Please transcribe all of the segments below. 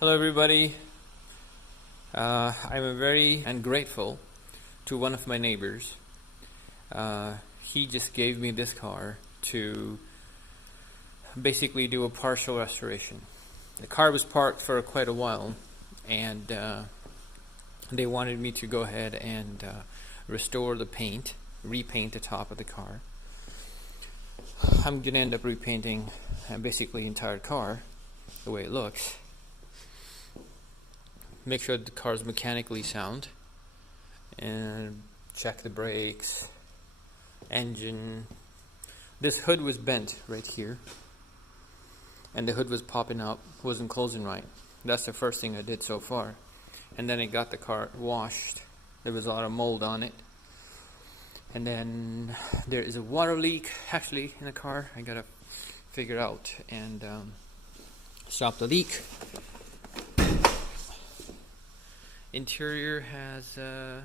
Hello everybody. I'm very grateful to one of my neighbors. He just gave me this car to basically do a partial restoration. The car was parked for quite a while, and they wanted me to go ahead and restore the paint, repaint the top of the car. I'm gonna end up repainting basically the entire car the way it looks. Make sure the car is mechanically sound, and check the brakes, engine. This hood was bent right here, and the hood was popping out, wasn't closing right. That's the first thing I did so far. And then I got the car washed. There was a lot of mold on it. And then there is a water leak actually in the car. I gotta figure out and stop the leak. Interior has the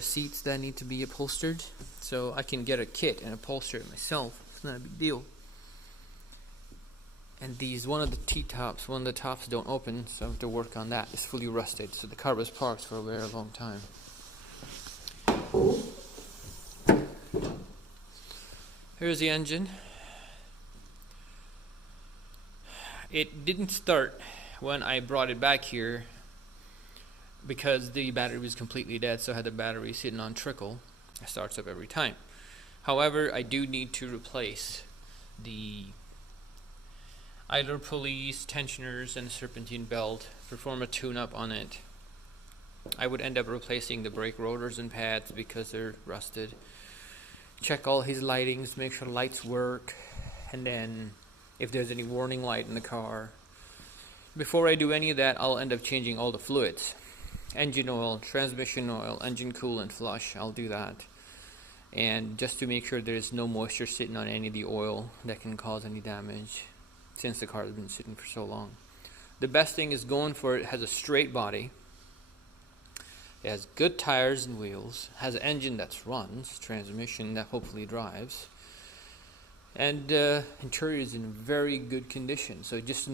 seats that need to be upholstered, so I can get a kit and upholster it myself. It's not a big deal. And one of the tops don't open, so I have to work on that. It's fully rusted, so the car was parked for a very long time. Here's the engine. It didn't start when I brought it back here because the battery was completely dead, so I had the battery sitting on trickle. It starts up every time. However, I do need to replace the idler pulleys, tensioners, and serpentine belt, perform a tune-up on it. I would end up replacing the brake rotors and pads because they're rusted. Check all his lightings, make sure lights work, and then if there's any warning light in the car. Before I do any of that, I'll end up changing all the fluids. Engine oil, transmission oil, engine coolant flush, I'll do that. And just to make sure there's no moisture sitting on any of the oil that can cause any damage, since the car has been sitting for so long. The best thing is going for it has a straight body. It has good tires and wheels, has an engine that runs, transmission that hopefully drives, and interior is in very good condition. So just